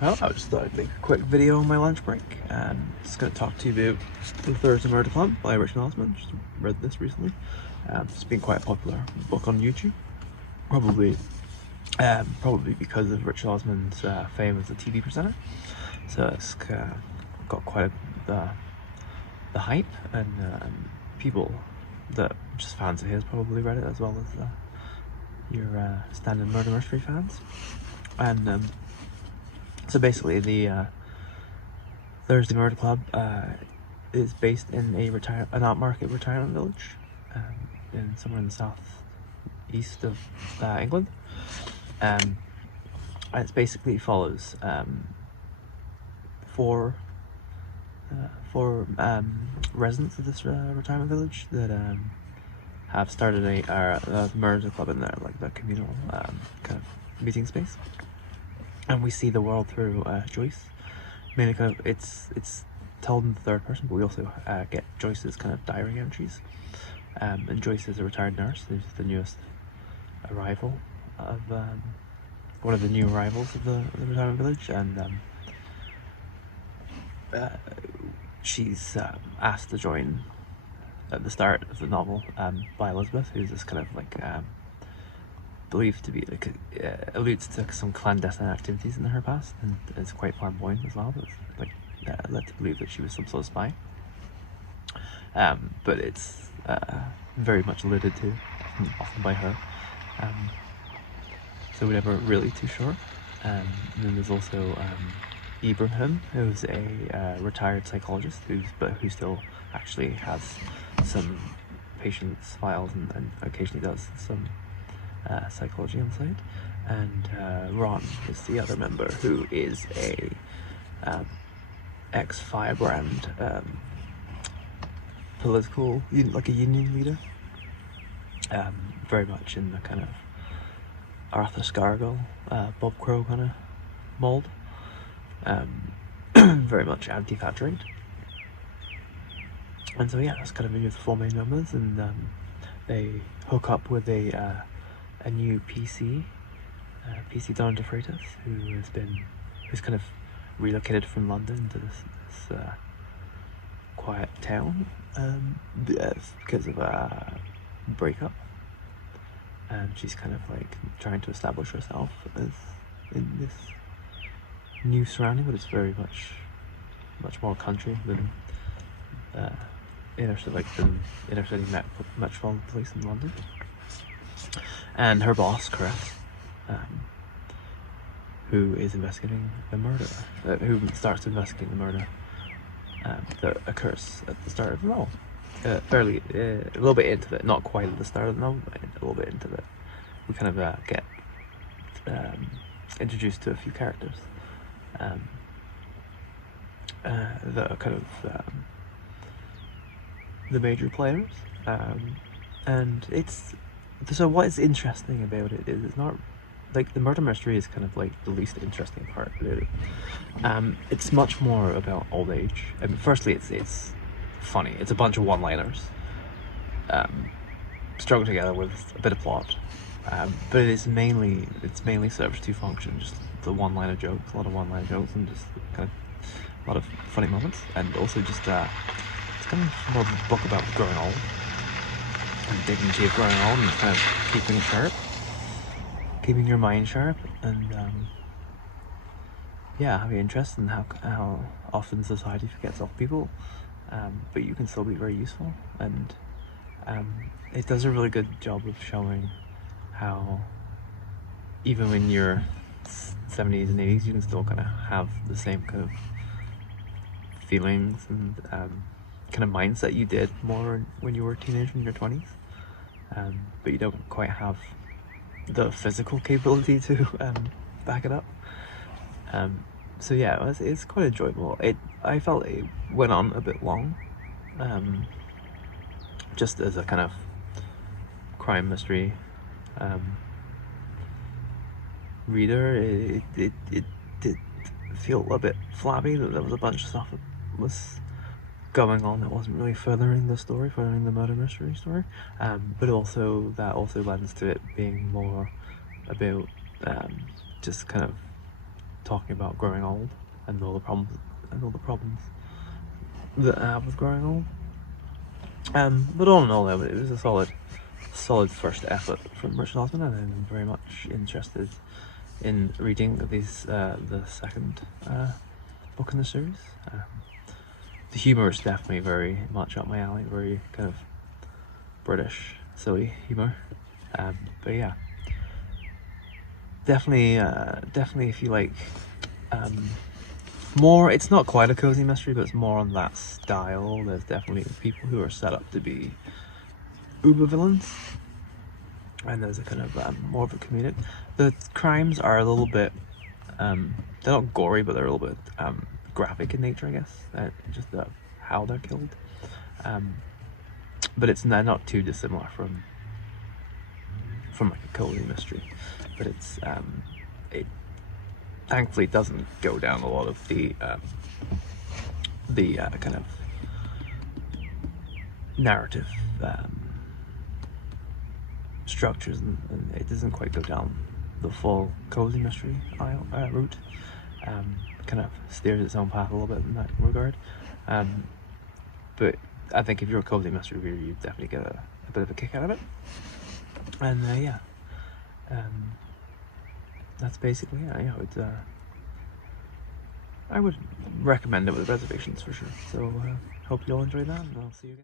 Well, I just thought I'd make a quick video on my lunch break. Just going to talk to you about The Thursday Murder Club by Richard Osman. Just read this recently. It's been quite a popular book on YouTube. Probably because of Richard Osman's fame as a TV presenter. So it's got quite the hype, and people that are just fans of his probably read it, as well as your standard murder mystery fans. And so basically, the Thursday Murder Club is based in an upmarket retirement village in somewhere in the south east of England. And it basically follows four residents of this retirement village that have started a murder club in there, like the communal kind of meeting space. And we see the world through Joyce. Mainly kind of, it's told in the third person, but we also get Joyce's kind of diary entries. And Joyce is a retired nurse, who's the newest arrival of one of the new arrivals of the retirement village, and she's asked to join at the start of the novel by Elizabeth, who's this kind of like believed to be like alludes to some clandestine activities in her past, and is quite flamboyant as well, but like led to believe that she was some sort of spy. But it's very much alluded to often by her, so we're never really too sure. And then there's also Ibrahim, who's a retired psychologist who still actually has some patients' files and occasionally does some psychology on the side. And Ron is the other member, who is a ex-Firebrand political, like a union leader, very much in the kind of Arthur Scargill, Bob Crow kind of mold. Very much anti-Thatcherite. And so yeah, that's kind of the four main members, and they hook up with a new PC Don DeFreitas, who's kind of relocated from London to this quiet town because of a breakup, and she's kind of like trying to establish herself as in this new surrounding, but it's very much more country than inner city metropolitan police in London. And her boss, Chris, who is investigating the murder, who starts investigating the murder that occurs at the start of the novel. A little bit into it, not quite at the start of the novel, but a little bit into it. We kind of get introduced to a few characters that are kind of the major players, and so what is interesting about it is it's not like the murder mystery is kind of like the least interesting part about it. It's much more about old age. I mean, firstly, it's funny. It's a bunch of one-liners strung together with a bit of plot, but it's mainly serves two functions: just the one-liner jokes, a lot of one-liner jokes, and just kind of a lot of funny moments, and also just it's kind of more of a book about growing old and dignity of growing old and kind of keeping your mind sharp, and yeah, having interest in how often society forgets old people, but you can still be very useful. And it does a really good job of showing how even when you're 70s and 80s, you can still kind of have the same kind of feelings and kind of mindset you did more when you were a teenager in your 20s, but you don't quite have the physical capability to back it up. So yeah, it's quite enjoyable. I felt it went on a bit long, just as a kind of crime mystery reader. It did feel a bit flabby, that there was a bunch of stuff that was going on that wasn't really furthering the murder mystery story, but that also lends to it being more about just kind of talking about growing old and all the problems that I have with growing old. But all in all, though, it was a solid first effort from Richard Osman, and I'm very much interested in reading the second book in the series. The humour is definitely very much up my alley, very kind of British, silly humour. But yeah, definitely if you like more, it's not quite a cozy mystery, but it's more on that style. There's definitely people who are set up to be uber villains, and there's a kind of more of a comedic. The crimes are a little bit they're not gory, but they're a little bit graphic in nature, I guess. Just how they're killed, but it's not too dissimilar from like a cozy mystery. But it's it thankfully doesn't go down a lot of the kind of narrative structures, and it doesn't quite go down the full cozy mystery route. Kind of steers its own path a little bit in that regard. But I think if you're a cozy mystery reader, you definitely get a bit of a kick out of it. And yeah, that's basically it. Yeah, I would recommend it with reservations for sure. So hope you all enjoy that, and I'll see you again.